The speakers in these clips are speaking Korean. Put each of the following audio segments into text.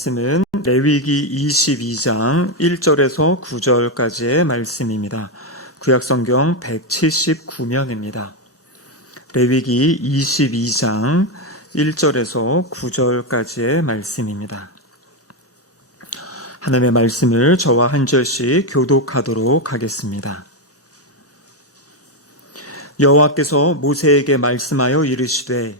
말씀은 레위기 22장 1절에서 9절까지의 말씀입니다. 구약성경 179면입니다. 레위기 22장 1절에서 9절까지의 말씀입니다. 하나님의 말씀을 저와 한 절씩 교독하도록 하겠습니다. 여호와께서 모세에게 말씀하여 이르시되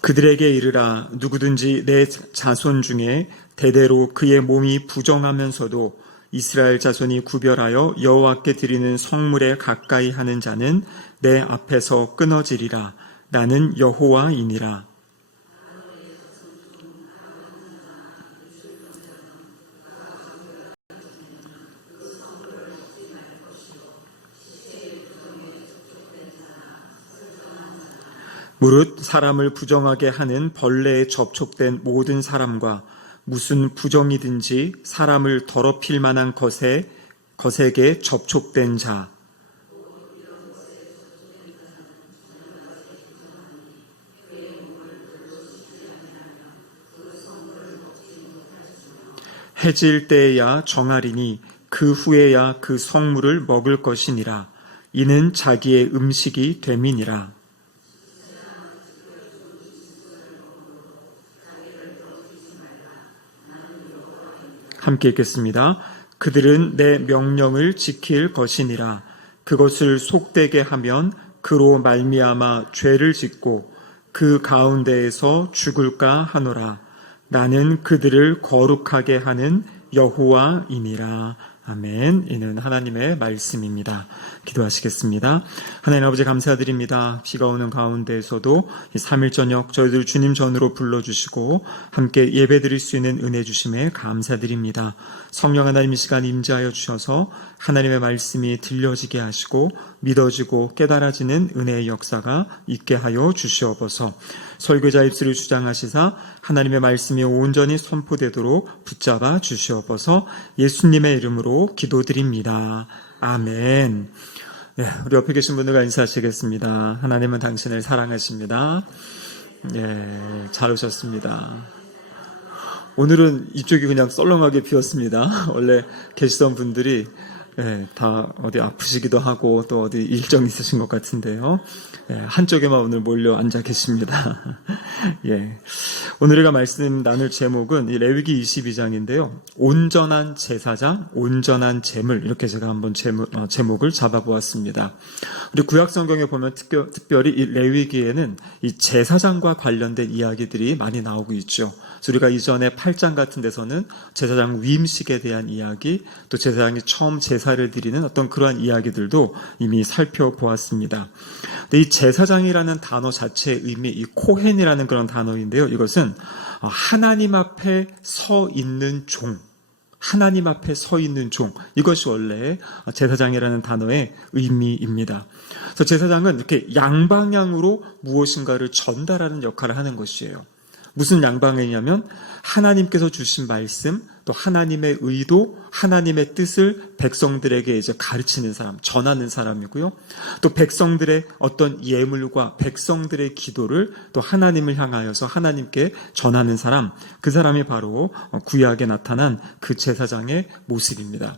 그들에게 이르라. 누구든지 내 자손 중에 대대로 그의 몸이 부정하면서도 이스라엘 자손이 구별하여 여호와께 드리는 성물에 가까이 하는 자는 내 앞에서 끊어지리라. 나는 여호와이니라. 무릇 사람을 부정하게 하는 벌레에 접촉된 모든 사람과 무슨 부정이든지 사람을 더럽힐 만한 것에게 접촉된 자, 해질 때에야 정하리니 그 후에야 그 성물을 먹을 것이니라. 이는 자기의 음식이 됨이니라. 함께 읽겠습니다. 그들은 내 명령을 지킬 것이니라. 그것을 속되게 하면 그로 말미암아 죄를 짓고 그 가운데에서 죽을까 하노라. 나는 그들을 거룩하게 하는 여호와이니라. 아멘. 이는 하나님의 말씀입니다. 기도하시겠습니다. 하나님 아버지 감사드립니다. 비가 오는 가운데에서도 이 3일 저녁 저희들 주님 전으로 불러주시고 함께 예배드릴 수 있는 은혜 주심에 감사드립니다. 성령 하나님 이 시간 임재하여 주셔서 하나님의 말씀이 들려지게 하시고 믿어지고 깨달아지는 은혜의 역사가 있게 하여 주시옵소서. 설교자 입술을 주장하시사 하나님의 말씀이 온전히 선포되도록 붙잡아 주시옵소서. 예수님의 이름으로 기도드립니다. 아멘. 네, 우리 옆에 계신 분들과 인사하시겠습니다. 하나님은 당신을 사랑하십니다. 잘 오셨습니다. 오늘은 이쪽이 그냥 썰렁하게 비었습니다. 원래 계시던 분들이 다 어디 아프시기도 하고 또 어디 일정 있으신 것 같은데요. 한쪽에만 오늘 몰려 앉아 계십니다. 오늘 우리가 말씀 나눌 제목은 이 레위기 22장인데요. 온전한 제사장, 온전한 제물, 이렇게 제가 한번 제목을 잡아보았습니다. 우리 구약성경에 보면 특별히 이 레위기에는 이 제사장과 관련된 이야기들이 많이 나오고 있죠. 그래서 우리가 이전에 8장 같은 데서는 제사장 위임식에 대한 이야기, 또 제사장이 처음 제사를 드리는 어떤 그러한 이야기들도 이미 살펴보았습니다. 근데 이 제사장이라는 단어 자체의 의미, 이 코헨이라는 그런 단어인데요. 이것은 하나님 앞에 서 있는 종, 하나님 앞에 서 있는 종, 이것이 원래 제사장이라는 단어의 의미입니다. 그래서 제사장은 이렇게 양방향으로 무엇인가를 전달하는 역할을 하는 것이에요. 무슨 양방향이냐면 하나님께서 주신 말씀, 또 하나님의 의도, 하나님의 뜻을 백성들에게 이제 가르치는 사람, 전하는 사람이고요. 또 백성들의 어떤 예물과 백성들의 기도를 또 하나님을 향하여서 하나님께 전하는 사람, 그 사람이 바로 구약에 나타난 그 제사장의 모습입니다.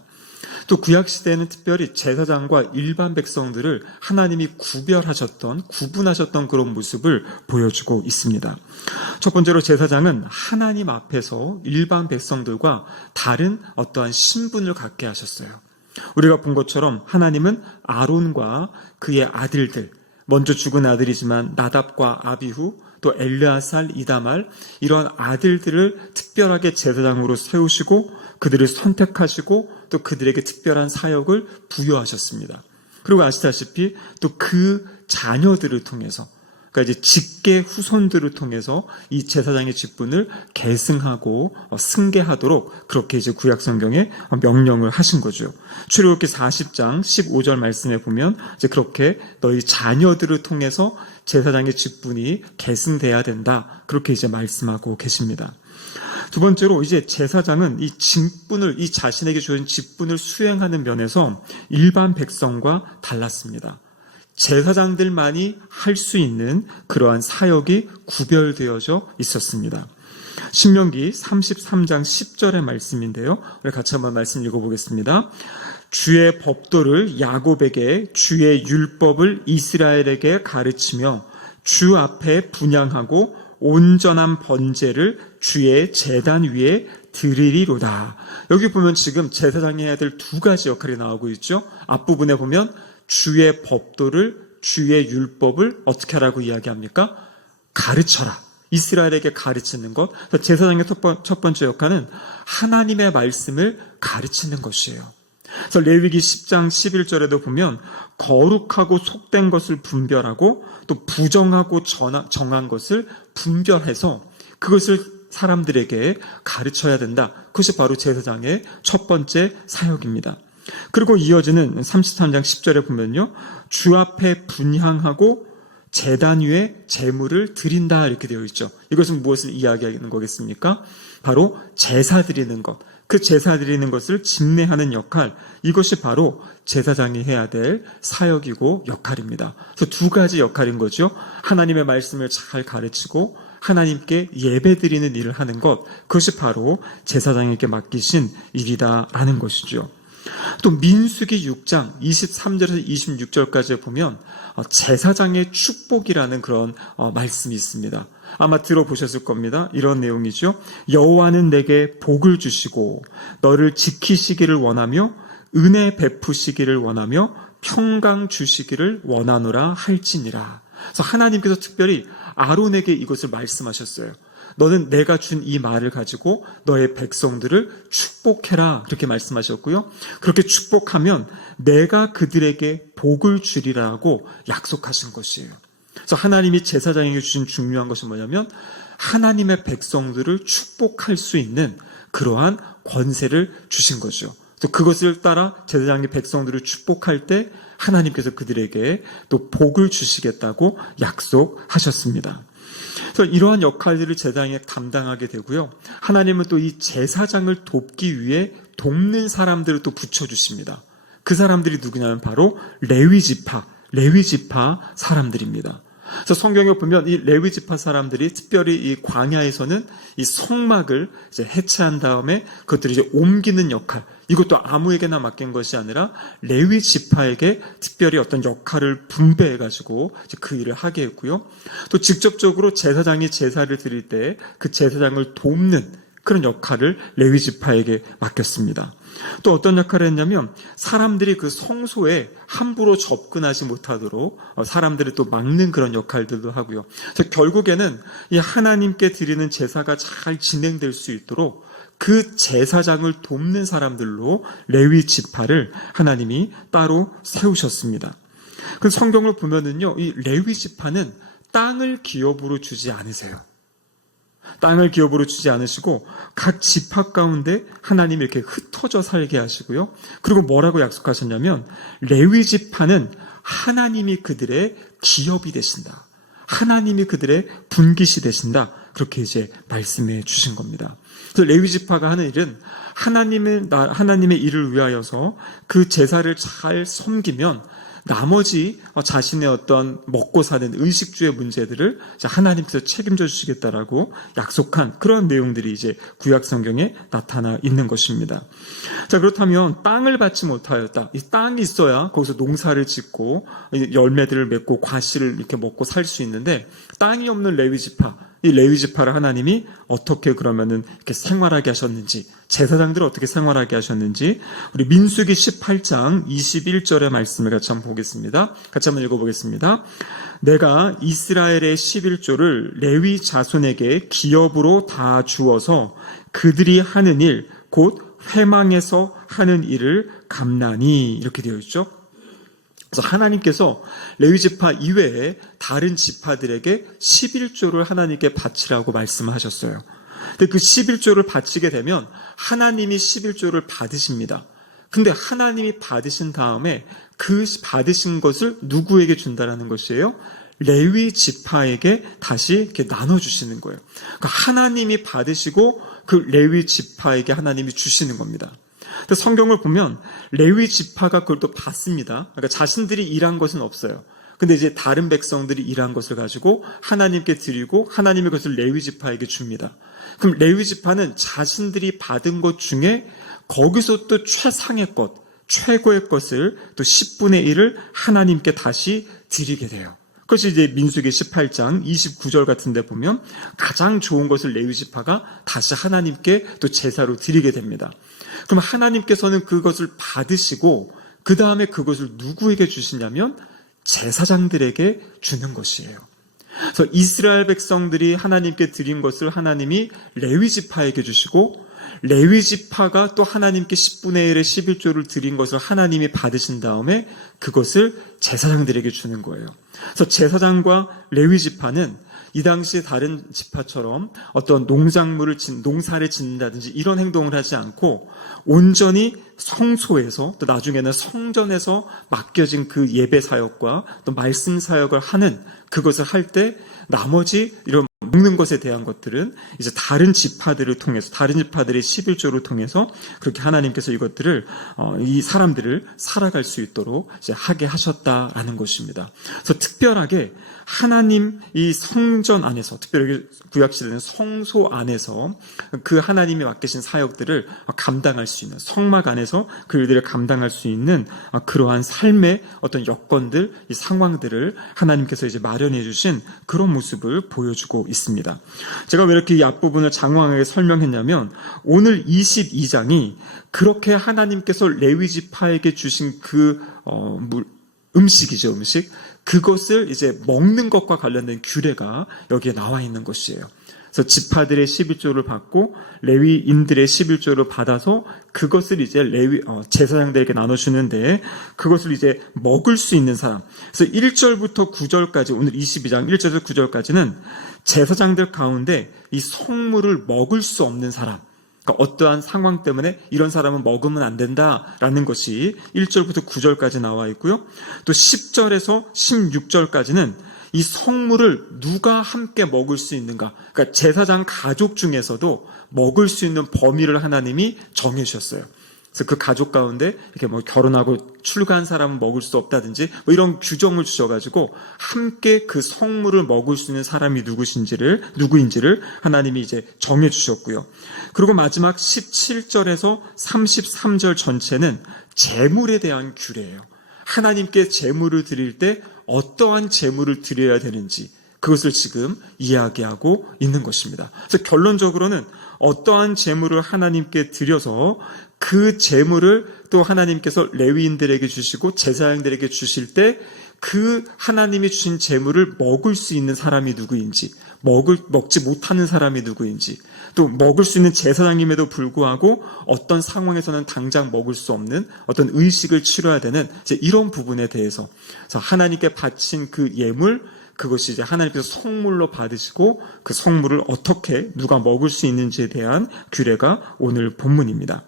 또 구약시대에는 특별히 제사장과 일반 백성들을 하나님이 구분하셨던 그런 모습을 보여주고 있습니다. 첫 번째로 제사장은 하나님 앞에서 일반 백성들과 다른 어떠한 신분을 갖게 하셨어요. 우리가 본 것처럼 하나님은 아론과 그의 아들들, 먼저 죽은 아들이지만 나답과 아비후, 또 엘르아살, 이다말, 이러한 아들들을 특별하게 제사장으로 세우시고 그들을 선택하시고 또 그들에게 특별한 사역을 부여하셨습니다. 그리고 아시다시피 또 그 자녀들을 통해서, 그러니까 이제 직계 후손들을 통해서 이 제사장의 직분을 계승하고 승계하도록 그렇게 이제 구약 성경에 명령을 하신 거죠. 출애굽기 40장 15절 말씀에 보면 이제 그렇게 너희 자녀들을 통해서 제사장의 직분이 계승돼야 된다. 그렇게 이제 말씀하고 계십니다. 두 번째로 이제 제사장은 이 자신에게 주어진 직분을 수행하는 면에서 일반 백성과 달랐습니다. 제사장들만이 할 수 있는 그러한 사역이 구별되어져 있었습니다. 신명기 33장 10절의 말씀인데요. 우리 같이 한번 말씀 읽어보겠습니다. 주의 법도를 야곱에게, 주의 율법을 이스라엘에게 가르치며 주 앞에 분향하고 온전한 번제를 주의 제단 위에 드리리로다. 여기 보면 지금 제사장이 해야 될 두 가지 역할이 나오고 있죠. 앞부분에 보면 주의 법도를, 주의 율법을 어떻게 하라고 이야기합니까? 가르쳐라. 이스라엘에게 가르치는 것. 제사장의 첫 번째 역할은 하나님의 말씀을 가르치는 것이에요. 그래서 레위기 10장 11절에도 보면 거룩하고 속된 것을 분별하고 또 부정하고 정한 것을 분별해서 그것을 사람들에게 가르쳐야 된다. 그것이 바로 제사장의 첫 번째 사역입니다. 그리고 이어지는 33장 10절에 보면요. 주 앞에 분향하고 제단 위에 제물을 드린다 이렇게 되어 있죠. 이것은 무엇을 이야기하는 거겠습니까? 바로 제사 드리는 것. 그 제사 드리는 것을 집례하는 역할, 이것이 바로 제사장이 해야 될 사역이고 역할입니다. 그래서 두 가지 역할인 거죠. 하나님의 말씀을 잘 가르치고 하나님께 예배 드리는 일을 하는 것, 그것이 바로 제사장에게 맡기신 일이다라는 것이죠. 또 민수기 6장 23절에서 26절까지 보면 제사장의 축복이라는 그런 말씀이 있습니다. 아마 들어보셨을 겁니다. 이런 내용이죠. 여호와는 내게 복을 주시고 너를 지키시기를 원하며 은혜 베푸시기를 원하며 평강 주시기를 원하노라 할지니라. 그래서 하나님께서 특별히 아론에게 이것을 말씀하셨어요. 너는 내가 준 이 말을 가지고 너의 백성들을 축복해라 그렇게 말씀하셨고요. 그렇게 축복하면 내가 그들에게 복을 주리라고 약속하신 것이에요. 그래서 하나님이 제사장에게 주신 중요한 것이 뭐냐면 하나님의 백성들을 축복할 수 있는 그러한 권세를 주신 거죠. 또 그것을 따라 제사장이 백성들을 축복할 때 하나님께서 그들에게 또 복을 주시겠다고 약속하셨습니다. 그래서 이러한 역할들을 제사장이 담당하게 되고요. 하나님은 또 이 제사장을 돕기 위해 돕는 사람들을 또 붙여주십니다. 그 사람들이 누구냐면 바로 레위지파 사람들입니다. 그래서 성경에 보면 이 레위지파 사람들이 특별히 이 광야에서는 이 성막을 이제 해체한 다음에 그것들을 이제 옮기는 역할, 이것도 아무에게나 맡긴 것이 아니라 레위지파에게 특별히 어떤 역할을 분배해가지고 그 일을 하게 했고요. 또 직접적으로 제사장이 제사를 드릴 때 그 제사장을 돕는 그런 역할을 레위지파에게 맡겼습니다. 또 어떤 역할을 했냐면 사람들이 그 성소에 함부로 접근하지 못하도록 사람들을 또 막는 그런 역할들도 하고요. 그래서 결국에는 이 하나님께 드리는 제사가 잘 진행될 수 있도록 그 제사장을 돕는 사람들로 레위 지파를 하나님이 따로 세우셨습니다. 그 성경을 보면은요, 이 레위 지파는 땅을 기업으로 주지 않으세요. 땅을 기업으로 주지 않으시고 각 지파 가운데 하나님이 이렇게 흩어져 살게 하시고요. 그리고 뭐라고 약속하셨냐면 레위 지파는 하나님이 그들의 기업이 되신다. 하나님이 그들의 분깃이 되신다. 그렇게 이제 말씀해 주신 겁니다. 그래서 레위 지파가 하는 일은 하나님의 일을 위하여서 그 제사를 잘 섬기면 나머지 자신의 어떤 먹고 사는 의식주의 문제들을 하나님께서 책임져 주시겠다라고 약속한 그런 내용들이 이제 구약 성경에 나타나 있는 것입니다. 자, 그렇다면 땅을 받지 못하였다. 이 땅이 있어야 거기서 농사를 짓고 열매들을 맺고 과실을 이렇게 먹고 살 수 있는데 땅이 없는 레위 지파, 이 레위 지파를 하나님이 어떻게 그러면은 이렇게 생활하게 하셨는지, 제사장들을 어떻게 생활하게 하셨는지 우리 민수기 18장 21절의 말씀을 같이 한번 보겠습니다. 같이 한번 읽어보겠습니다. 내가 이스라엘의 11조를 레위 자손에게 기업으로 다 주어서 그들이 하는 일, 곧 회망에서 하는 일을 감나니, 이렇게 되어 있죠. 그래서 하나님께서 레위 지파 이외에 다른 지파들에게 11조를 하나님께 바치라고 말씀을 하셨어요. 근데 그 11조를 바치게 되면 하나님이 11조를 받으십니다. 근데 하나님이 받으신 다음에 그 받으신 것을 누구에게 준다라는 것이에요? 레위 지파에게 다시 이렇게 나눠주시는 거예요. 그러니까 하나님이 받으시고 그 레위 지파에게 하나님이 주시는 겁니다. 근데 성경을 보면 레위 지파가 그걸 또 받습니다. 그러니까 자신들이 일한 것은 없어요. 근데 이제 다른 백성들이 일한 것을 가지고 하나님께 드리고 하나님이 그것을 레위 지파에게 줍니다. 그럼 레위 지파는 자신들이 받은 것 중에 거기서 또 최상의 것, 최고의 것을 또 10분의 1을 하나님께 다시 드리게 돼요. 그것이 이제 민수기 18장 29절 같은 데 보면 가장 좋은 것을 레위 지파가 다시 하나님께 또 제사로 드리게 됩니다. 그럼 하나님께서는 그것을 받으시고 그 다음에 그것을 누구에게 주시냐면 제사장들에게 주는 것이에요. 그래서 이스라엘 백성들이 하나님께 드린 것을 하나님이 레위 지파에게 주시고 레위 지파가 또 하나님께 10분의 1의 11조를 드린 것을 하나님이 받으신 다음에 그것을 제사장들에게 주는 거예요. 그래서 제사장과 레위 지파는 이 당시 다른 지파처럼 어떤 농사를 짓는다든지 이런 행동을 하지 않고 온전히 성소에서 또 나중에는 성전에서 맡겨진 그 예배 사역과 또 말씀 사역을 하는 그것을 할 때 나머지 이런 먹는 것에 대한 것들은 이제 다른 지파들을 통해서 다른 지파들의 11조를 통해서 그렇게 하나님께서 이것들을 이 사람들을 살아갈 수 있도록 이제 하게 하셨다라는 것입니다. 그래서 특별하게 하나님 이 성전 안에서 특별하게 구약시대는 성소 안에서 그 하나님이 맡기신 사역들을 감당할 수 있는 성막 안에서 그 일들을 감당할 수 있는 그러한 삶의 어떤 여건들, 이 상황들을 하나님께서 이제 마련해 주신 그런 모습을 보여주고 있습니다. 제가 왜 이렇게 이 앞부분을 장황하게 설명했냐면 오늘 22장이 그렇게 하나님께서 레위 지파에게 주신 그 음식이죠, 음식. 그것을 이제 먹는 것과 관련된 규례가 여기에 나와 있는 것이에요. 그래서 지파들의 11조를 받고 레위인들의 11조를 받아서 그것을 이제 제사장들에게 나눠주는데 그것을 이제 먹을 수 있는 사람. 그래서 1절부터 9절까지 오늘 22장 1절에서 9절까지는 제사장들 가운데 이 성물을 먹을 수 없는 사람. 그러니까 어떠한 상황 때문에 이런 사람은 먹으면 안 된다라는 것이 1절부터 9절까지 나와 있고요. 또 10절에서 16절까지는 이 성물을 누가 함께 먹을 수 있는가. 그러니까 제사장 가족 중에서도 먹을 수 있는 범위를 하나님이 정해 주셨어요. 그래서 그 가족 가운데 이렇게 결혼하고 출가한 사람은 먹을 수 없다든지 이런 규정을 주셔가지고 함께 그 성물을 먹을 수 있는 사람이 누구인지를 하나님이 이제 정해 주셨고요. 그리고 마지막 17절에서 33절 전체는 제물에 대한 규례예요. 하나님께 제물을 드릴 때 어떠한 제물을 드려야 되는지 그것을 지금 이야기하고 있는 것입니다. 그래서 결론적으로는 어떠한 제물을 하나님께 드려서 그 제물을 또 하나님께서 레위인들에게 주시고 제사장들에게 주실 때 그 하나님이 주신 제물을 먹을 수 있는 사람이 누구인지, 먹지 못하는 사람이 누구인지, 또 먹을 수 있는 제사장임에도 불구하고 어떤 상황에서는 당장 먹을 수 없는 어떤 의식을 치러야 되는 이제 이런 부분에 대해서 하나님께 바친 그 예물, 그것이 이제 하나님께서 성물로 받으시고 그 성물을 어떻게 누가 먹을 수 있는지에 대한 규례가 오늘 본문입니다.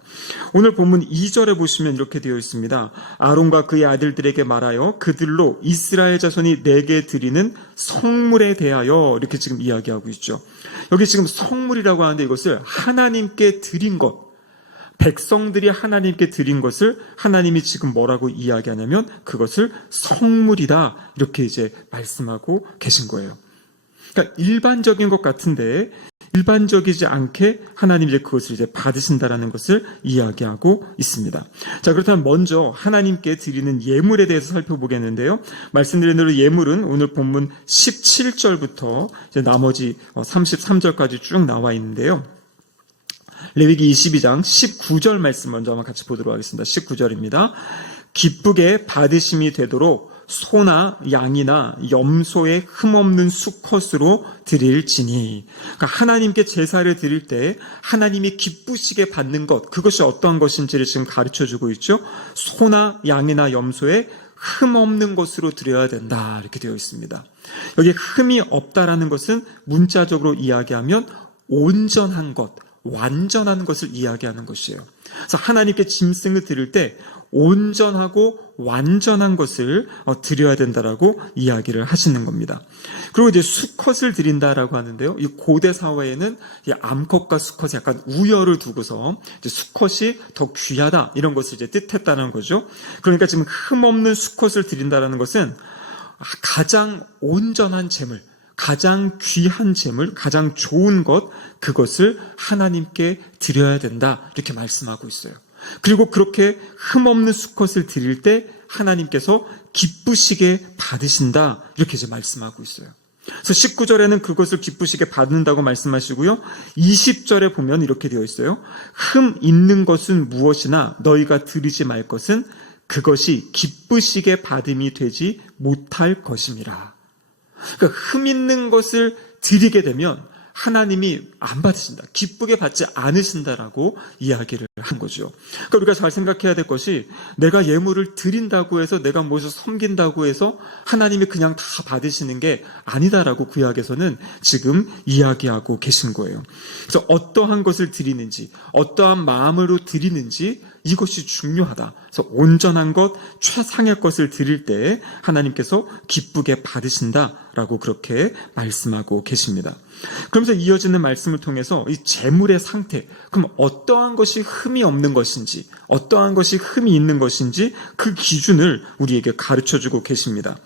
오늘 본문 2절에 보시면 이렇게 되어 있습니다. 아론과 그의 아들들에게 말하여 그들로 이스라엘 자손이 내게 드리는 성물에 대하여 이렇게 지금 이야기하고 있죠. 여기 지금 성물이라고 하는데 이것을 하나님께 드린 것, 백성들이 하나님께 드린 것을 하나님이 지금 뭐라고 이야기하냐면 그것을 성물이다 이렇게 이제 말씀하고 계신 거예요. 그러니까 일반적인 것 같은데 일반적이지 않게 하나님이 이제 그것을 이제 받으신다라는 것을 이야기하고 있습니다. 자, 그렇다면 먼저 하나님께 드리는 예물에 대해서 살펴보겠는데요. 말씀드린 대로 예물은 오늘 본문 17절부터 이제 나머지 33절까지 쭉 나와 있는데요. 레위기 22장 19절 말씀 먼저 한번 같이 보도록 하겠습니다. 19절입니다. 기쁘게 받으심이 되도록 소나 양이나 염소의 흠없는 수컷으로 드릴지니. 그러니까 하나님께 제사를 드릴 때 하나님이 기쁘시게 받는 것, 그것이 어떠한 것인지를 지금 가르쳐주고 있죠. 소나 양이나 염소의 흠없는 것으로 드려야 된다 이렇게 되어 있습니다. 여기 흠이 없다라는 것은 문자적으로 이야기하면 온전한 것, 완전한 것을 이야기하는 것이에요. 그래서 하나님께 짐승을 드릴 때 온전하고 완전한 것을 드려야 된다라고 이야기를 하시는 겁니다. 그리고 이제 수컷을 드린다라고 하는데요. 이 고대 사회에는 이 암컷과 수컷이 약간 우열을 두고서 이제 수컷이 더 귀하다 이런 것을 이제 뜻했다는 거죠. 그러니까 지금 흠없는 수컷을 드린다라는 것은 가장 온전한 제물, 가장 귀한 제물, 가장 좋은 것, 그것을 하나님께 드려야 된다 이렇게 말씀하고 있어요. 그리고 그렇게 흠없는 수컷을 드릴 때 하나님께서 기쁘시게 받으신다 이렇게 이제 말씀하고 있어요. 그래서 19절에는 그것을 기쁘시게 받는다고 말씀하시고요. 20절에 보면 이렇게 되어 있어요. 흠 있는 것은 무엇이나 너희가 드리지 말 것은 그것이 기쁘시게 받음이 되지 못할 것임이라. 그러니까 흠 있는 것을 드리게 되면 하나님이 안 받으신다, 기쁘게 받지 않으신다라고 이야기를 한 거죠. 그러니까 우리가 잘 생각해야 될 것이, 내가 예물을 드린다고 해서, 내가 무엇을 섬긴다고 해서 하나님이 그냥 다 받으시는 게 아니다라고 구약에서는 지금 이야기하고 계신 거예요. 그래서 어떠한 것을 드리는지, 어떠한 마음으로 드리는지 이것이 중요하다. 그래서 온전한 것, 최상의 것을 드릴 때 하나님께서 기쁘게 받으신다라고 그렇게 말씀하고 계십니다. 그러면서 이어지는 말씀을 통해서 이 재물의 상태, 그럼 어떠한 것이 흠이 없는 것인지, 어떠한 것이 흠이 있는 것인지 그 기준을 우리에게 가르쳐주고 계십니다.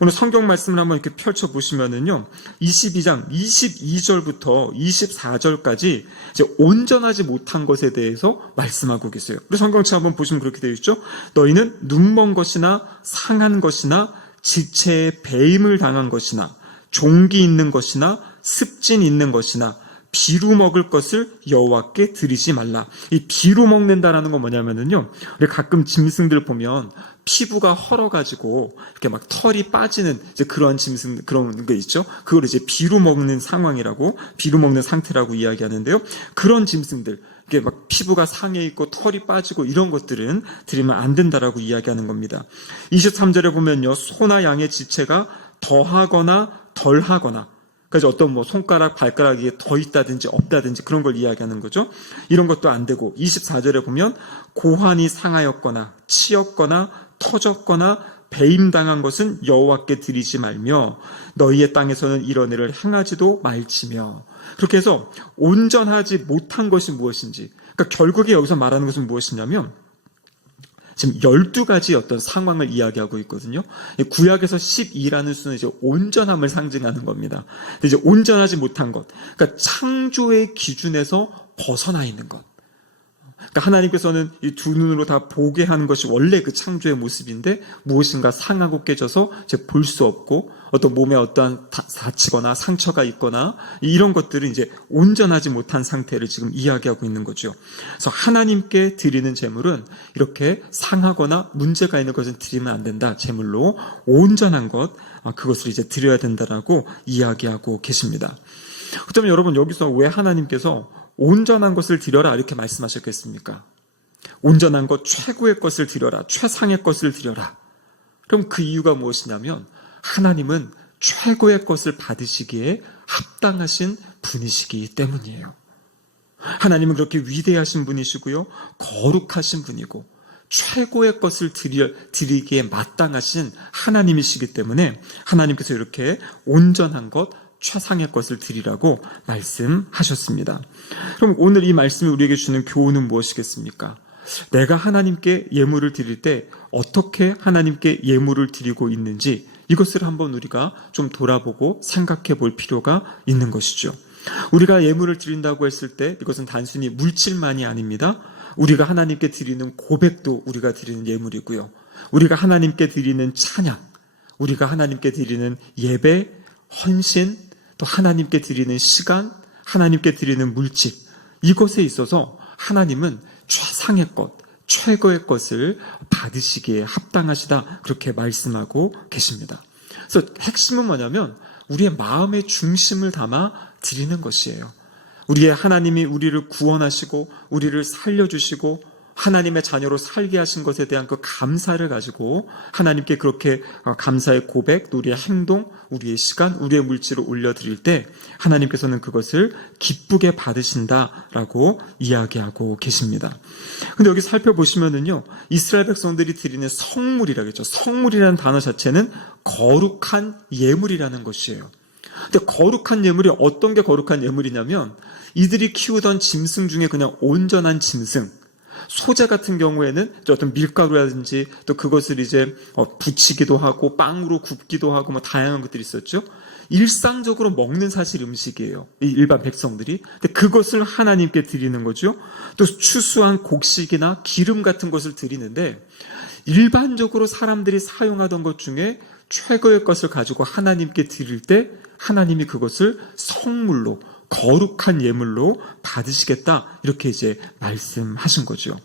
오늘 성경 말씀을 한번 이렇게 펼쳐보시면은요, 22장 22절부터 24절까지 이제 온전하지 못한 것에 대해서 말씀하고 계세요. 우리 성경책 한번 보시면 그렇게 되어 있죠. 너희는 눈먼 것이나 상한 것이나 지체에 배임을 당한 것이나 종기 있는 것이나 습진 있는 것이나 비루 먹을 것을 여호와께 드리지 말라. 이 비루 먹는다라는 건 뭐냐면은요, 우리 가끔 짐승들 보면 피부가 헐어가지고 이렇게 막 털이 빠지는 이제 그런 짐승, 그런 게 있죠. 그걸 이제 비루 먹는 상황이라고, 비루 먹는 상태라고 이야기하는데요. 그런 짐승들, 이게 막 피부가 상해 있고 털이 빠지고 이런 것들은 드리면 안 된다라고 이야기하는 겁니다. 23절에 보면요, 소나 양의 지체가 더하거나 덜하거나, 그래서 어떤 손가락, 발가락이 더 있다든지 없다든지 그런 걸 이야기하는 거죠. 이런 것도 안 되고, 24절에 보면 고환이 상하였거나 치였거나 터졌거나 배임당한 것은 여호와께 드리지 말며 너희의 땅에서는 이런 일을 행하지도 말지며. 그렇게 해서 온전하지 못한 것이 무엇인지, 그러니까 결국에 여기서 말하는 것은 무엇이냐면 지금 12가지 어떤 상황을 이야기하고 있거든요. 구약에서 12라는 수는 이제 온전함을 상징하는 겁니다. 이제 온전하지 못한 것, 그러니까 창조의 기준에서 벗어나 있는 것. 그러니까 하나님께서는 이 두 눈으로 다 보게 하는 것이 원래 그 창조의 모습인데, 무엇인가 상하고 깨져서 이제 볼 수 없고, 어떤 몸에 어떠한 다치거나 상처가 있거나 이런 것들은 이제 온전하지 못한 상태를 지금 이야기하고 있는 거죠. 그래서 하나님께 드리는 제물은 이렇게 상하거나 문제가 있는 것은 드리면 안 된다. 제물로 온전한 것, 그것을 이제 드려야 된다라고 이야기하고 계십니다. 그렇다면 여러분, 여기서 왜 하나님께서 온전한 것을 드려라 이렇게 말씀하셨겠습니까? 온전한 것, 최고의 것을 드려라, 최상의 것을 드려라. 그럼 그 이유가 무엇이냐면, 하나님은 최고의 것을 받으시기에 합당하신 분이시기 때문이에요. 하나님은 그렇게 위대하신 분이시고요, 거룩하신 분이고 최고의 것을 드리기에 마땅하신 하나님이시기 때문에 하나님께서 이렇게 온전한 것, 최상의 것을 드리라고 말씀하셨습니다. 그럼 오늘 이 말씀이 우리에게 주는 교훈은 무엇이겠습니까? 내가 하나님께 예물을 드릴 때 어떻게 하나님께 예물을 드리고 있는지, 이것을 한번 우리가 좀 돌아보고 생각해 볼 필요가 있는 것이죠. 우리가 예물을 드린다고 했을 때 이것은 단순히 물질만이 아닙니다. 우리가 하나님께 드리는 고백도 우리가 드리는 예물이고요, 우리가 하나님께 드리는 찬양, 우리가 하나님께 드리는 예배, 헌신, 또 하나님께 드리는 시간, 하나님께 드리는 물질, 이것에 있어서 하나님은 최상의 것, 최고의 것을 받으시기에 합당하시다, 그렇게 말씀하고 계십니다. 그래서 핵심은 뭐냐면 우리의 마음의 중심을 담아 드리는 것이에요. 우리의 하나님이 우리를 구원하시고 우리를 살려주시고 하나님의 자녀로 살게 하신 것에 대한 그 감사를 가지고 하나님께 그렇게 감사의 고백, 우리의 행동, 우리의 시간, 우리의 물질을 올려드릴 때 하나님께서는 그것을 기쁘게 받으신다라고 이야기하고 계십니다. 근데 여기 살펴보시면은요, 이스라엘 백성들이 드리는 성물이라겠죠. 성물이라는 단어 자체는 거룩한 예물이라는 것이에요. 근데 거룩한 예물이 어떤 게 거룩한 예물이냐면 이들이 키우던 짐승 중에 그냥 온전한 짐승, 소재 같은 경우에는 어떤 밀가루라든지 또 그것을 이제 부치기도 하고 빵으로 굽기도 하고 뭐 다양한 것들이 있었죠. 일상적으로 먹는 사실 음식이에요. 이 일반 백성들이. 근데 그것을 하나님께 드리는 거죠. 또 추수한 곡식이나 기름 같은 것을 드리는데 일반적으로 사람들이 사용하던 것 중에 최고의 것을 가지고 하나님께 드릴 때 하나님이 그것을 성물로 거룩한 예물로 받으시겠다 이렇게 이제 말씀하신 거죠.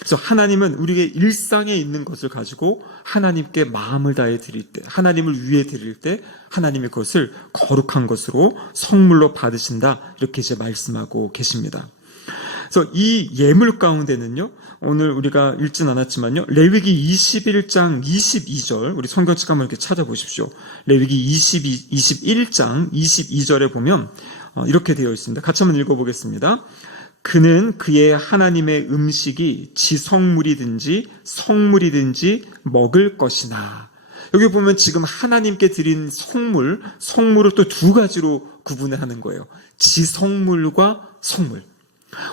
그래서 하나님은 우리의 일상에 있는 것을 가지고 하나님께 마음을 다해 드릴 때, 하나님을 위해 드릴 때 하나님이 그것을 거룩한 것으로 성물로 받으신다 이렇게 이제 말씀하고 계십니다. 그래서 이 예물 가운데는요, 오늘 우리가 읽진 않았지만요, 레위기 21장 22절, 우리 성경책 한번 이렇게 찾아보십시오. 레위기 21장 22절에 보면 이렇게 되어 있습니다. 같이 한번 읽어보겠습니다. 그는 그의 하나님의 음식이 지성물이든지 성물이든지 먹을 것이나. 여기 보면 지금 하나님께 드린 성물을 또 두 가지로 구분을 하는 거예요. 지성물과 성물.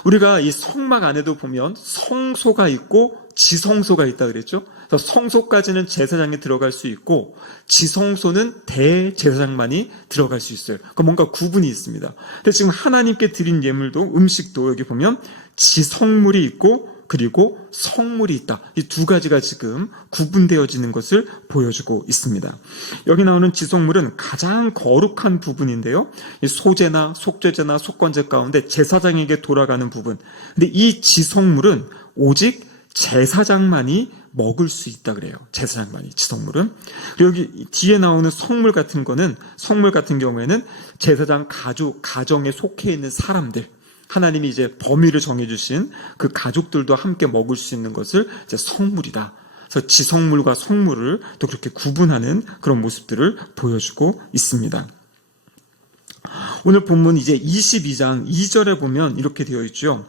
우리가 이 성막 안에도 보면 성소가 있고 지성소가 있다 그랬죠. 그래서 성소까지는 제사장이 들어갈 수 있고 지성소는 대제사장만이 들어갈 수 있어요. 그러니까 뭔가 구분이 있습니다. 근데 지금 하나님께 드린 예물도 음식도 여기 보면 지성물이 있고 그리고 성물이 있다. 이 두 가지가 지금 구분되어지는 것을 보여주고 있습니다. 여기 나오는 지성물은 가장 거룩한 부분인데요. 이 소제나 속죄제나 속건제 가운데 제사장에게 돌아가는 부분. 근데 이 지성물은 오직 제사장만이 먹을 수 있다 그래요. 제사장만이 지성물은. 그리고 여기 뒤에 나오는 성물 같은 경우에는 제사장 가정에 속해 있는 사람들, 하나님이 이제 범위를 정해주신 그 가족들도 함께 먹을 수 있는 것을 이제 성물이다. 그래서 지성물과 성물을 또 그렇게 구분하는 그런 모습들을 보여주고 있습니다. 오늘 본문 이제 22장 2절에 보면 이렇게 되어 있죠.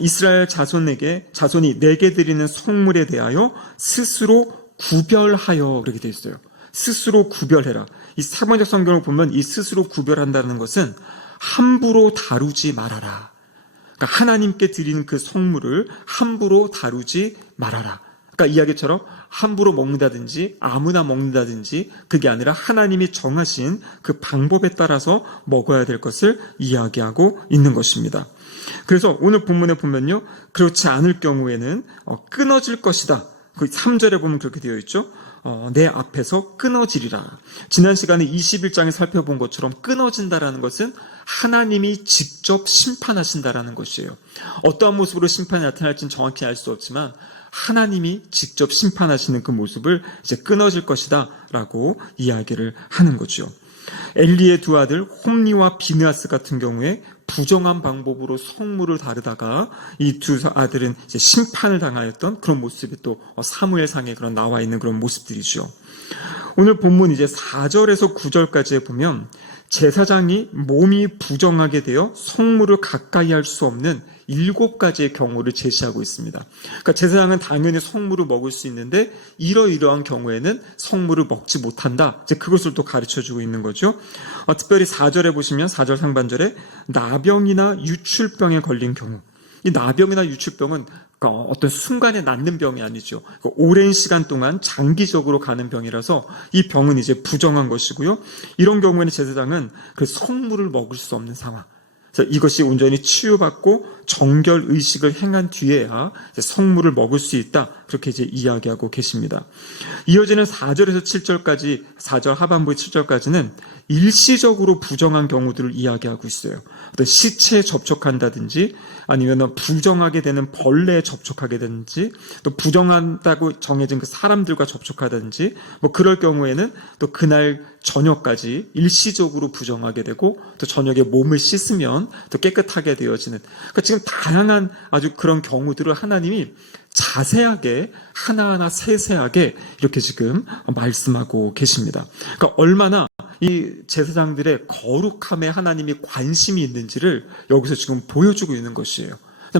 이스라엘 자손이 내게 드리는 성물에 대하여 스스로 구별하여 그렇게 되어 있어요. 스스로 구별해라. 이 사번역 성경을 보면 이 스스로 구별한다는 것은 함부로 다루지 말아라. 그러니까 하나님께 드리는 그 성물을 함부로 다루지 말아라. 그러니까 이야기처럼 함부로 먹는다든지 아무나 먹는다든지 그게 아니라 하나님이 정하신 그 방법에 따라서 먹어야 될 것을 이야기하고 있는 것입니다. 그래서 오늘 본문에 보면요, 그렇지 않을 경우에는 끊어질 것이다. 그 3절에 보면 그렇게 되어 있죠. 내 앞에서 끊어지리라. 지난 시간에 21장에 살펴본 것처럼 끊어진다라는 것은 하나님이 직접 심판하신다라는 것이에요. 어떠한 모습으로 심판이 나타날지는 정확히 알 수 없지만 하나님이 직접 심판하시는 그 모습을 이제 끊어질 것이다 라고 이야기를 하는 거죠. 엘리의 두 아들 홈리와 비느하스 같은 경우에 부정한 방법으로 성물을 다루다가 이 두 아들은 이제 심판을 당하였던 그런 모습이 또 사무엘상에 그런 나와 있는 그런 모습들이죠. 오늘 본문 이제 4절에서 9절까지에 보면 제사장이 몸이 부정하게 되어 성물을 가까이 할 수 없는 7가지의 경우를 제시하고 있습니다. 그러니까 제사장은 당연히 성물을 먹을 수 있는데 이러이러한 경우에는 성물을 먹지 못한다. 이제 그것을 또 가르쳐주고 있는 거죠. 특별히 4절에 보시면 4절 상반절에 나병이나 유출병에 걸린 경우, 이 나병이나 유출병은 어떤 순간에 낫는 병이 아니죠. 오랜 시간 동안 장기적으로 가는 병이라서 이 병은 이제 부정한 것이고요. 이런 경우에는 제사장은 그 성물을 먹을 수 없는 상황. 그래서 이것이 온전히 치유받고 정결 의식을 행한 뒤에야 성물을 먹을 수 있다. 그렇게 이제 이야기하고 계십니다. 이어지는 4절에서 7절까지, 4절 하반부의 7절까지는 일시적으로 부정한 경우들을 이야기하고 있어요. 어떤 시체에 접촉한다든지 아니면 부정하게 되는 벌레에 접촉하게 되든지, 또 부정한다고 정해진 그 사람들과 접촉하든지, 뭐 그럴 경우에는 또 그날 저녁까지 일시적으로 부정하게 되고, 또 저녁에 몸을 씻으면 또 깨끗하게 되어지는, 그러니까 지금 다양한 아주 그런 경우들을 하나님이 자세하게 하나하나 세세하게 이렇게 지금 말씀하고 계십니다. 그러니까 얼마나 이 제사장들의 거룩함에 하나님이 관심이 있는지를 여기서 지금 보여주고 있는 것이에요.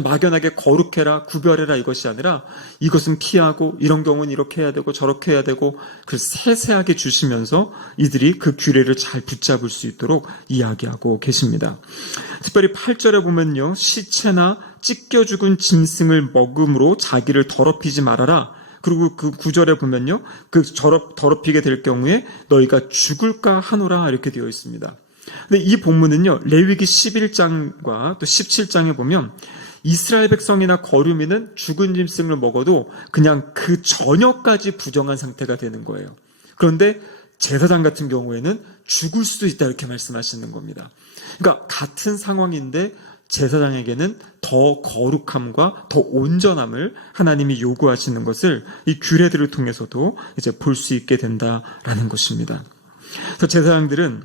막연하게 거룩해라, 구별해라 이것이 아니라 이것은 피하고 이런 경우는 이렇게 해야 되고 저렇게 해야 되고, 그 세세하게 주시면서 이들이 그 규례를 잘 붙잡을 수 있도록 이야기하고 계십니다. 특별히 8절에 보면요, 시체나 찢겨 죽은 짐승을 먹음으로 자기를 더럽히지 말아라. 그리고 그 9절에 보면요, 그 더럽히게 될 경우에 너희가 죽을까 하노라 이렇게 되어 있습니다. 근데 이 본문은요, 레위기 11장과 또 17장에 보면 이스라엘 백성이나 거류민은 죽은 짐승을 먹어도 그냥 그 저녁까지 부정한 상태가 되는 거예요. 그런데 제사장 같은 경우에는 죽을 수도 있다 이렇게 말씀하시는 겁니다. 그러니까 같은 상황인데 제사장에게는 더 거룩함과 더 온전함을 하나님이 요구하시는 것을 이 규례들을 통해서도 이제 볼 수 있게 된다라는 것입니다. 그래서 제사장들은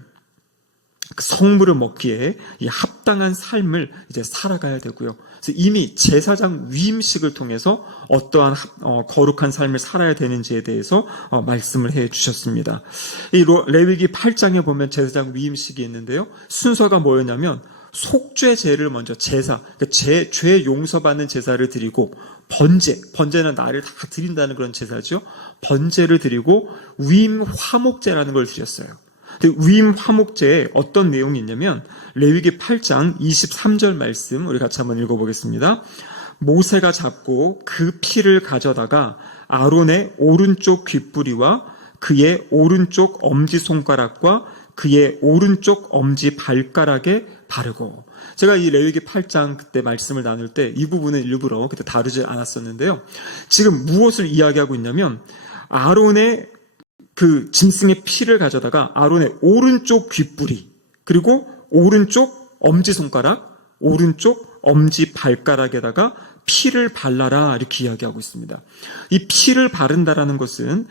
그 성물을 먹기에 이 합당한 삶을 이제 살아가야 되고요. 그래서 이미 제사장 위임식을 통해서 어떠한 거룩한 삶을 살아야 되는지에 대해서 말씀을 해 주셨습니다. 이 레위기 8장에 보면 제사장 위임식이 있는데요. 순서가 뭐였냐면 속죄제를 먼저 그러니까 죄 용서받는 제사를 드리고, 번제는 나를 다 드린다는 그런 제사죠. 번제를 드리고 위임 화목제라는 걸 드렸어요. 위임 화목제에 어떤 내용이 있냐면 레위기 8장 23절 말씀 우리 같이 한번 읽어보겠습니다. 모세가 잡고 그 피를 가져다가 아론의 오른쪽 귓부리와 그의 오른쪽 엄지손가락과 그의 오른쪽 엄지 발가락에 바르고, 제가 이 레위기 8장 그때 말씀을 나눌 때 이 부분은 일부러 그때 다루지 않았었는데요. 지금 무엇을 이야기하고 있냐면 아론의 그 짐승의 피를 가져다가 아론의 오른쪽 귓부리, 그리고 오른쪽 엄지손가락, 오른쪽 엄지 발가락에다가 피를 발라라 이렇게 이야기하고 있습니다. 이 피를 바른다라는 것은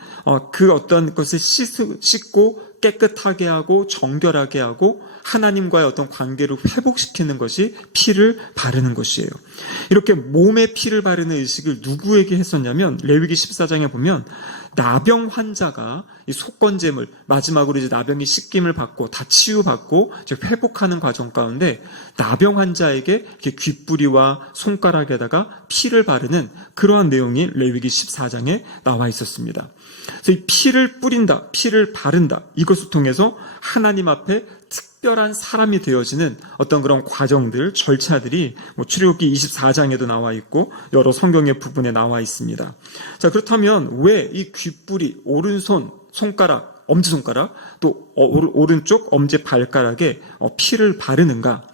그 어떤 것을 씻고 깨끗하게 하고 정결하게 하고 하나님과의 어떤 관계를 회복시키는 것이 피를 바르는 것이에요. 이렇게 몸에 피를 바르는 의식을 누구에게 했었냐면 레위기 14장에 보면 나병 환자가 이 속건제물, 마지막으로 이제 나병이 씻김을 받고 다 치유받고 이제 회복하는 과정 가운데 나병 환자에게 이렇게 귓부리와 손가락에다가 피를 바르는 그러한 내용이 레위기 14장에 나와 있었습니다. 그래서 이 피를 뿌린다, 피를 바른다, 이것을 통해서 하나님 앞에 특별한 사람이 되어지는 어떤 그런 과정들, 절차들이 출애굽기 24장에도 나와 있고 여러 성경의 부분에 나와 있습니다. 자, 그렇다면 왜 이 귓부리, 오른손, 손가락, 엄지손가락, 또 오른쪽 엄지 발가락에 피를 바르는가?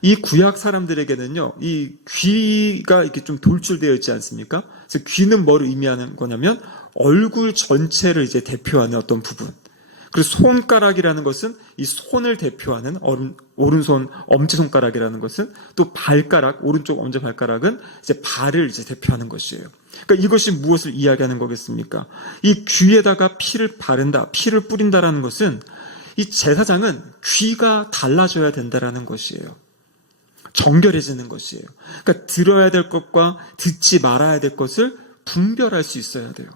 이 구약 사람들에게는요, 이 귀가 이렇게 좀 돌출되어 있지 않습니까? 그래서 귀는 뭘 의미하는 거냐면 얼굴 전체를 이제 대표하는 어떤 부분. 그리고 손가락이라는 것은 이 손을 대표하는 오른손 엄지손가락이라는 것은 또 발가락, 오른쪽 엄지발가락은 이제 발을 이제 대표하는 것이에요. 그러니까 이것이 무엇을 이야기하는 거겠습니까? 이 귀에다가 피를 바른다, 피를 뿌린다라는 것은 이 제사장은 귀가 달라져야 된다라는 것이에요. 정결해지는 것이에요. 그러니까 들어야 될 것과 듣지 말아야 될 것을 분별할 수 있어야 돼요.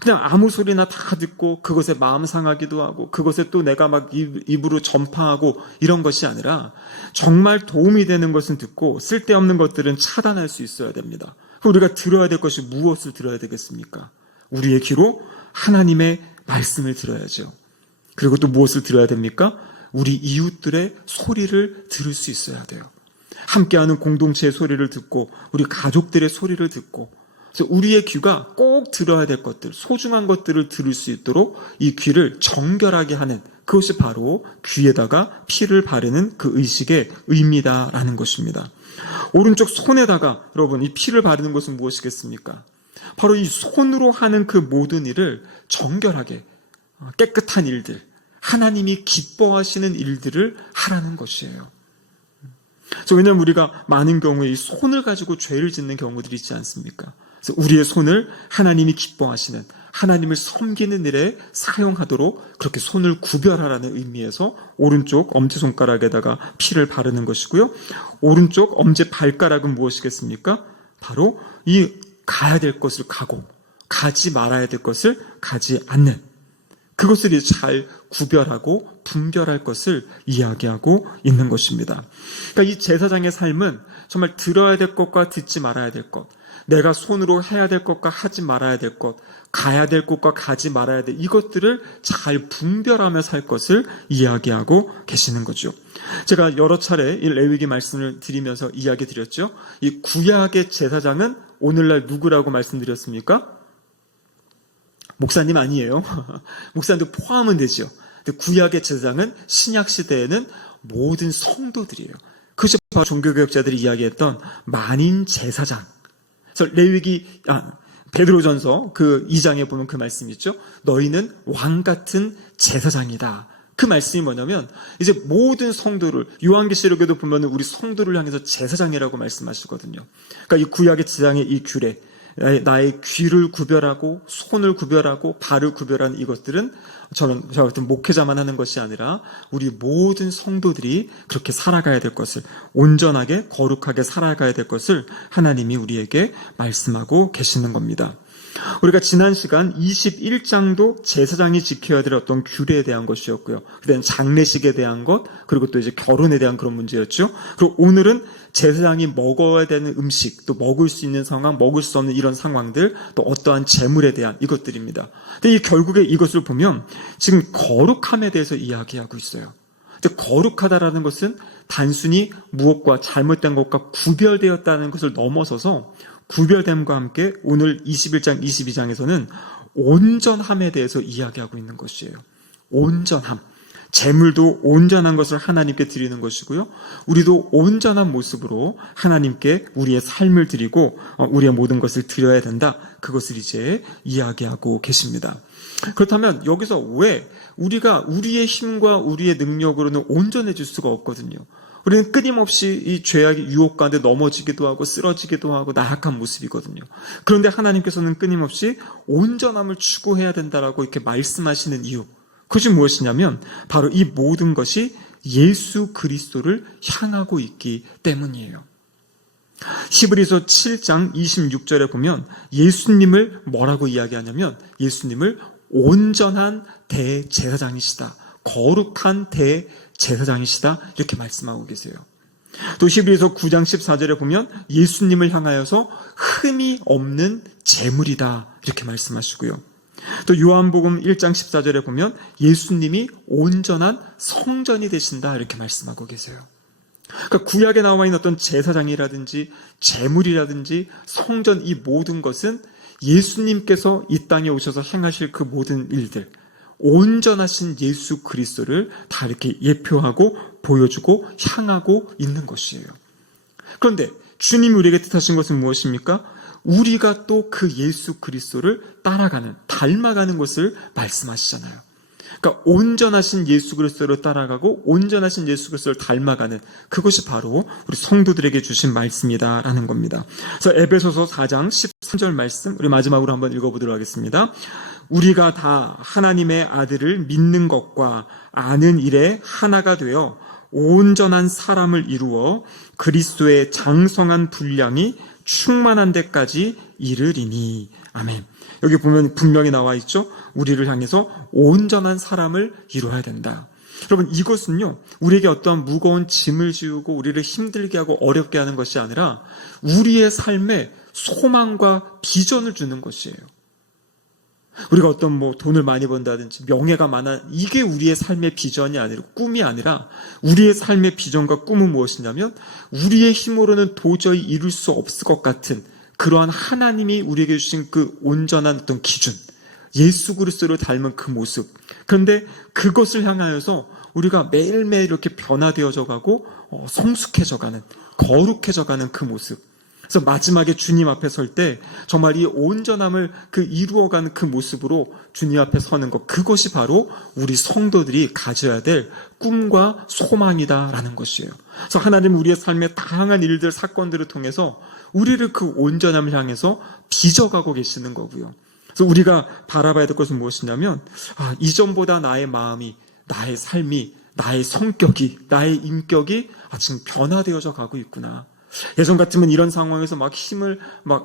그냥 아무 소리나 다 듣고 그것에 마음 상하기도 하고 그것에 또 내가 막 입으로 전파하고 이런 것이 아니라 정말 도움이 되는 것은 듣고 쓸데없는 것들은 차단할 수 있어야 됩니다. 우리가 들어야 될 것이 무엇을 들어야 되겠습니까? 우리의 귀로 하나님의 말씀을 들어야죠. 그리고 또 무엇을 들어야 됩니까? 우리 이웃들의 소리를 들을 수 있어야 돼요. 함께하는 공동체의 소리를 듣고 우리 가족들의 소리를 듣고, 그래서 우리의 귀가 꼭 들어야 될 것들, 소중한 것들을 들을 수 있도록 이 귀를 정결하게 하는, 그것이 바로 귀에다가 피를 바르는 그 의식의 의미다라는 것입니다. 오른쪽 손에다가 여러분 이 피를 바르는 것은 무엇이겠습니까? 바로 이 손으로 하는 그 모든 일을 정결하게, 깨끗한 일들, 하나님이 기뻐하시는 일들을 하라는 것이에요. 왜냐하면 우리가 많은 경우에 이 손을 가지고 죄를 짓는 경우들이 있지 않습니까? 그래서 우리의 손을 하나님이 기뻐하시는, 하나님을 섬기는 일에 사용하도록 그렇게 손을 구별하라는 의미에서 오른쪽 엄지손가락에다가 피를 바르는 것이고요. 오른쪽 엄지발가락은 무엇이겠습니까? 바로 이 가야 될 것을 가고 가지 말아야 될 것을 가지 않는, 그것을 잘 구별하고 분별할 것을 이야기하고 있는 것입니다. 그러니까 이 제사장의 삶은 정말 들어야 될 것과 듣지 말아야 될 것, 내가 손으로 해야 될 것과 하지 말아야 될 것, 가야 될 곳과 가지 말아야 될 이것들을 잘 분별하며 살 것을 이야기하고 계시는 거죠. 제가 여러 차례 이 레위기 말씀을 드리면서 이야기 드렸죠. 이 구약의 제사장은 오늘날 누구라고 말씀드렸습니까? 목사님 아니에요. 목사님도 포함은 되죠. 근데 구약의 제사장은 신약 시대에는 모든 성도들이에요. 그것이 바로 종교개혁자들이 이야기했던 만인 제사장. 그래서 레위기 베드로전서 그 2장에 보면 그 말씀이 있죠. 너희는 왕 같은 제사장이다. 그 말씀이 뭐냐면 이제 모든 성도를, 요한계시록에도 보면 우리 성도를 향해서 제사장이라고 말씀하시거든요. 그러니까 이 구약의 제사장의 이 규례, 나의 귀를 구별하고 손을 구별하고 발을 구별하는 이것들은 저 같은 목회자만 하는 것이 아니라 우리 모든 성도들이 그렇게 살아가야 될 것을, 온전하게 거룩하게 살아가야 될 것을 하나님이 우리에게 말씀하고 계시는 겁니다. 우리가 지난 시간 21장도 제사장이 지켜야 될 어떤 규례에 대한 것이었고요. 그다음 장례식에 대한 것, 그리고 또 이제 결혼에 대한 그런 문제였죠. 그리고 오늘은 제사장이 먹어야 되는 음식, 또 먹을 수 있는 상황, 먹을 수 없는 이런 상황들, 또 어떠한 재물에 대한 이것들입니다. 근데 결국에 이것을 보면 지금 거룩함에 대해서 이야기하고 있어요. 근데 거룩하다라는 것은 단순히 무엇과 잘못된 것과 구별되었다는 것을 넘어서서 구별됨과 함께 오늘 21장, 22장에서는 온전함에 대해서 이야기하고 있는 것이에요. 온전함. 재물도 온전한 것을 하나님께 드리는 것이고요. 우리도 온전한 모습으로 하나님께 우리의 삶을 드리고 우리의 모든 것을 드려야 된다. 그것을 이제 이야기하고 계십니다. 그렇다면 여기서 왜 우리가 우리의 힘과 우리의 능력으로는 온전해질 수가 없거든요. 우리는 끊임없이 이 죄악의 유혹 가운데 넘어지기도 하고 쓰러지기도 하고 나약한 모습이거든요. 그런데 하나님께서는 끊임없이 온전함을 추구해야 된다라고 이렇게 말씀하시는 이유, 그것이 무엇이냐면 바로 이 모든 것이 예수 그리스도를 향하고 있기 때문이에요. 히브리서 7장 26절에 보면 예수님을 뭐라고 이야기하냐면 예수님을 온전한 대제사장이시다, 거룩한 대제사장이시다, 이렇게 말씀하고 계세요. 또 히브리서 9장 14절에 보면 예수님을 향하여서 흠이 없는 제물이다, 이렇게 말씀하시고요. 또 요한복음 1장 14절에 보면 예수님이 온전한 성전이 되신다, 이렇게 말씀하고 계세요. 그러니까 구약에 나와 있는 어떤 제사장이라든지 제물이라든지 성전, 이 모든 것은 예수님께서 이 땅에 오셔서 행하실 그 모든 일들, 온전하신 예수 그리스도를 다 이렇게 예표하고 보여주고 향하고 있는 것이에요. 그런데 주님이 우리에게 뜻하신 것은 무엇입니까? 우리가 또 그 예수 그리스도를 따라가는, 닮아가는 것을 말씀하시잖아요. 그러니까 온전하신 예수 그리스도를 따라가고 온전하신 예수 그리스도를 닮아가는, 그것이 바로 우리 성도들에게 주신 말씀이다라는 겁니다. 그래서 에베소서 4장 13절 말씀 우리 마지막으로 한번 읽어보도록 하겠습니다. 우리가 다 하나님의 아들을 믿는 것과 아는 일에 하나가 되어 온전한 사람을 이루어 그리스도의 장성한 분량이 충만한 데까지 이르리니. 아멘. 여기 보면 분명히 나와 있죠. 우리를 향해서 온전한 사람을 이루어야 된다. 여러분, 이것은요, 우리에게 어떠한 무거운 짐을 지우고 우리를 힘들게 하고 어렵게 하는 것이 아니라 우리의 삶에 소망과 비전을 주는 것이에요. 우리가 어떤 돈을 많이 번다든지 명예가 많아, 이게 우리의 삶의 비전이 아니라, 꿈이 아니라 우리의 삶의 비전과 꿈은 무엇이냐면 우리의 힘으로는 도저히 이룰 수 없을 것 같은 그러한 하나님이 우리에게 주신 그 온전한 어떤 기준, 예수 그리스도를 닮은 그 모습. 그런데 그것을 향하여서 우리가 매일매일 이렇게 변화되어져 가고 성숙해져 가는, 거룩해져 가는 그 모습. 그래서 마지막에 주님 앞에 설 때 정말 이 온전함을 이루어가는 그 모습으로 주님 앞에 서는 것, 그것이 바로 우리 성도들이 가져야 될 꿈과 소망이다라는 것이에요. 그래서 하나님은 우리의 삶의 다양한 일들, 사건들을 통해서 우리를 그 온전함을 향해서 빚어가고 계시는 거고요. 그래서 우리가 바라봐야 될 것은 무엇이냐면, 이전보다 나의 마음이, 나의 삶이, 나의 성격이, 나의 인격이 지금 변화되어져 가고 있구나. 예전 같으면 이런 상황에서 막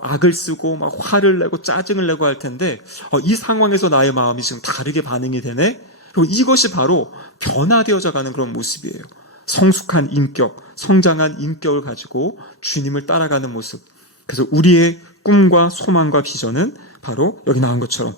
악을 쓰고 막 화를 내고 짜증을 내고 할 텐데, 이 상황에서 나의 마음이 지금 다르게 반응이 되네? 그리고 이것이 바로 변화되어져 가는 그런 모습이에요. 성숙한 인격, 성장한 인격을 가지고 주님을 따라가는 모습. 그래서 우리의 꿈과 소망과 비전은 바로 여기 나온 것처럼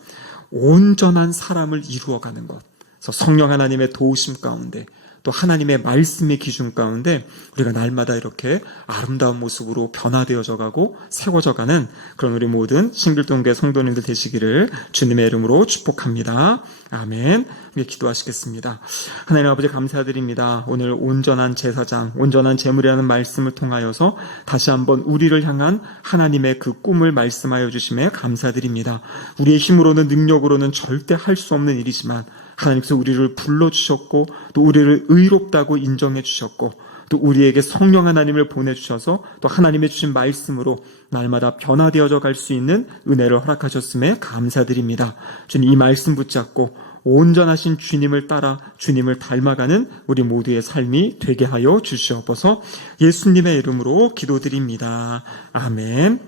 온전한 사람을 이루어가는 것. 그래서 성령 하나님의 도우심 가운데, 또 하나님의 말씀의 기준 가운데 우리가 날마다 이렇게 아름다운 모습으로 변화되어져 가고 세워져 가는 그런 우리 모든 신길동교회 성도님들 되시기를 주님의 이름으로 축복합니다. 아멘. 우리 기도하시겠습니다. 하나님 아버지 감사드립니다. 오늘 온전한 제사장, 온전한 제물이라는 말씀을 통하여서 다시 한번 우리를 향한 하나님의 그 꿈을 말씀하여 주심에 감사드립니다. 우리의 힘으로는, 능력으로는 절대 할 수 없는 일이지만 하나님께서 우리를 불러주셨고, 또 우리를 의롭다고 인정해 주셨고, 또 우리에게 성령 하나님을 보내주셔서 또 하나님의 주신 말씀으로 날마다 변화되어져 갈 수 있는 은혜를 허락하셨음에 감사드립니다. 주님, 이 말씀 붙잡고 온전하신 주님을 따라 주님을 닮아가는 우리 모두의 삶이 되게 하여 주시옵소서. 예수님의 이름으로 기도드립니다. 아멘.